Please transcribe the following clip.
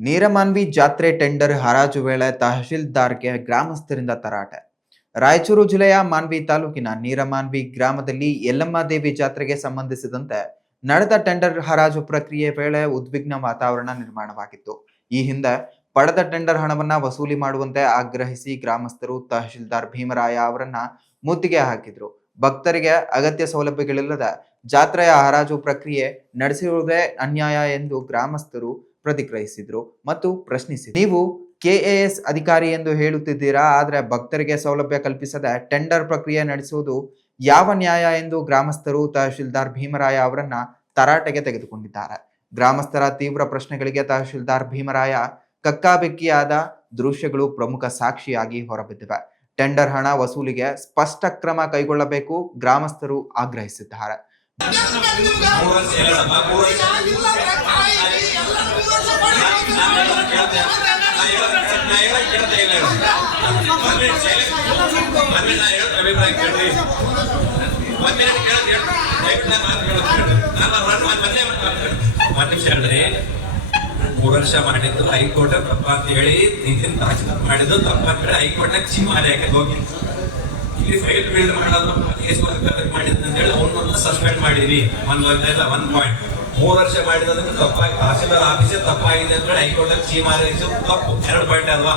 ನೀರಮಾನ್ವಿ ಜಾತ್ರೆ ಟೆಂಡರ್ ಹರಾಜು ವೇಳೆ ತಹಶೀಲ್ದಾರ್ಗೆ ಗ್ರಾಮಸ್ಥರಿಂದ ತರಾಟೆ. ರಾಯಚೂರು ಜಿಲ್ಲೆಯ ಮಾನ್ವಿ ತಾಲೂಕಿನ ನೀರಮಾನ್ವಿ ಗ್ರಾಮದಲ್ಲಿ ಯಲ್ಲಮ್ಮ ದೇವಿ ಜಾತ್ರೆಗೆ ಸಂಬಂಧಿಸಿದಂತೆ ನಡೆದ ಟೆಂಡರ್ ಹರಾಜು ಪ್ರಕ್ರಿಯೆ ವೇಳೆ ಉದ್ವಿಗ್ನ ವಾತಾವರಣ ನಿರ್ಮಾಣವಾಗಿತ್ತು. ಈ ಹಿಂದೆ ಪಡೆದ ಟೆಂಡರ್ ಹಣವನ್ನ ವಸೂಲಿ ಮಾಡುವಂತೆ ಆಗ್ರಹಿಸಿ ಗ್ರಾಮಸ್ಥರು ತಹಶೀಲ್ದಾರ್ ಭೀಮರಾಯ ಅವರನ್ನ ಮುತ್ತಿಗೆ ಹಾಕಿದ್ರು. ಭಕ್ತರಿಗೆ ಅಗತ್ಯ ಸೌಲಭ್ಯಗಳಿಲ್ಲದ ಜಾತ್ರೆಯ ಹರಾಜು ಪ್ರಕ್ರಿಯೆ ನಡೆಸಿರುವುದೇ ಅನ್ಯಾಯ ಎಂದು ಗ್ರಾಮಸ್ಥರು ಪ್ರತಿಕ್ರಿಯಿಸಿದ್ರು ಮತ್ತು ಪ್ರಶ್ನಿಸಿದ್ರು. ನೀವು ಕೆಎಎಸ್ ಅಧಿಕಾರಿ ಎಂದು ಹೇಳುತ್ತಿದ್ದೀರಾ? ಆದರೆ ಭಕ್ತರಿಗೆ ಸೌಲಭ್ಯ ಕಲ್ಪಿಸದೆ ಟೆಂಡರ್ ಪ್ರಕ್ರಿಯೆ ನಡೆಸುವುದು ಯಾವ ನ್ಯಾಯ ಎಂದು ಗ್ರಾಮಸ್ಥರು ತಹಶೀಲ್ದಾರ್ ಭೀಮರಾಯ ಅವರನ್ನ ತರಾಟೆಗೆ ತೆಗೆದುಕೊಂಡಿದ್ದಾರೆ. ಗ್ರಾಮಸ್ಥರ ತೀವ್ರ ಪ್ರಶ್ನೆಗಳಿಗೆ ತಹಶೀಲ್ದಾರ್ ಭೀಮರಾಯ ಕಕ್ಕಾಬೆಕ್ಕಿಯಾದ ದೃಶ್ಯಗಳು ಪ್ರಮುಖ ಸಾಕ್ಷಿಯಾಗಿ ಹೊರಬಿದ್ದಿವೆ. ಟೆಂಡರ್ ಹಣ ವಸೂಲಿಗೆ ಸ್ಪಷ್ಟ ಕ್ರಮ ಕೈಗೊಳ್ಳಬೇಕು ಗ್ರಾಮಸ್ಥರು ಆಗ್ರಹಿಸಿದ್ದಾರೆ. ಮೂರು ವರ್ಷ ಮಾಡಿದ್ದು ಹೈಕೋರ್ಟ್ ತಪ್ಪ ಅಂತ ಹೇಳಿ ನಿತಿನ್ ತಹಸೀಲ್ದಾರ್ ಮಾಡಿದ್ದು ತಪ್ಪ ಅಂತ ಹೇಳಿ ಹೈಕೋರ್ಟ್ ಚೀ ಮಾರಿ ಹಾಕಿ ಹೋಗಿ ಇಲ್ಲಿ ಫೈಲ್ ಬಿಲ್ಡ್ ಮಾಡೋದು ಕೇಸ್ ಮಾಡಿದ್ದು ಅಂತ ಹೇಳಿ ಅವನನ್ನ ಸಸ್ಪೆಂಡ್ ಮಾಡಿದೀವಿ ಒಂದ್ ಇಲ್ಲ ಒಂದ್ ಪಾಯಿಂಟ್ ಮೂರು ವರ್ಷ ಮಾಡಿರೋದಕ್ಕೆ ತಪ್ಪಾಗಿ ತಹಸೀಲ್ದಾರ್ ಆಫೀಸೇ ತಪ್ಪಾಗಿದೆ ಅಂತ ಹೇಳಿ ಹೈಕೋರ್ಟ್ ಚೀ ಮಾರಿ ತಪ್ಪು. ಎರಡು ಪಾಯಿಂಟ್ ಅಲ್ವಾ?